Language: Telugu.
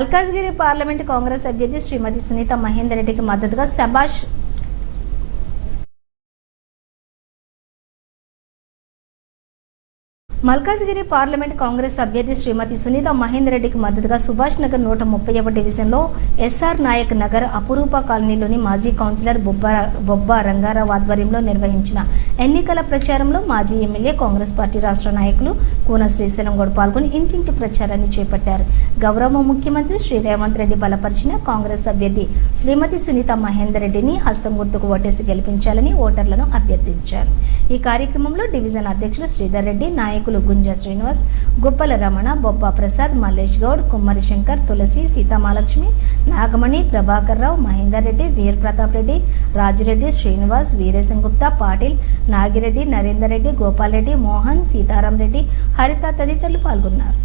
మల్కాజ్గిరి పార్లమెంట్ కాంగ్రెస్ అభ్యర్థి శ్రీమతి సునీత మహేందర్ రెడ్డికి మద్దతుగా శభాష్ మల్కాజ్గిరి పార్లమెంట్ కాంగ్రెస్ అభ్యర్థి శ్రీమతి సునీత మహేందర్ రెడ్డికి మద్దతుగా సుభాష్ నగర్ 130వ డివిజన్లో ఎస్ఆర్ నాయక్ నగర్ అపురూప కాలనీలోని మాజీ కౌన్సిలర్ బొబ్బా రంగారావు ఆధ్వర్యంలో నిర్వహించిన ఎన్నికల ప్రచారంలో మాజీ ఎమ్మెల్యే కాంగ్రెస్ పార్టీ రాష్ట్ర నాయకులు కూన శ్రీశైలం గౌడ్ పాల్గొని ఇంటింటి ప్రచారాన్ని చేపట్టారు. గౌరవ ముఖ్యమంత్రి శ్రీ రేవంత్ రెడ్డి బలపరిచిన కాంగ్రెస్ అభ్యర్థి శ్రీమతి సునీత మహేందర్ రెడ్డిని హస్తం గుర్తుకు ఓటేసి గెలిపించాలని ఓటర్లను అభ్యర్థించారు. ఈ కార్యక్రమంలో డివిజన్ అధ్యక్షులు శ్రీధర్ రెడ్డి, నాయకులు గుంజ శ్రీనివాస్, గుప్పల రమణ, బొబ్బా ప్రసాద్, మల్లేష్ గౌడ్, కుమ్మరి శంకర్, తులసి, సీతామహాలక్ష్మి, నాగమణి, ప్రభాకర్ రావు, మహేందర్ రెడ్డి, వీర్ ప్రతాప్ రెడ్డి, రాజిరెడ్డి, శ్రీనివాస్, వీరేశం గుప్తా, పాటిల్, నాగిరెడ్డి, నరేందర్ రెడ్డి, గోపాల్ రెడ్డి, మోహన్, సీతారాం రెడ్డి, హరిత తదితరులు పాల్గొన్నారు.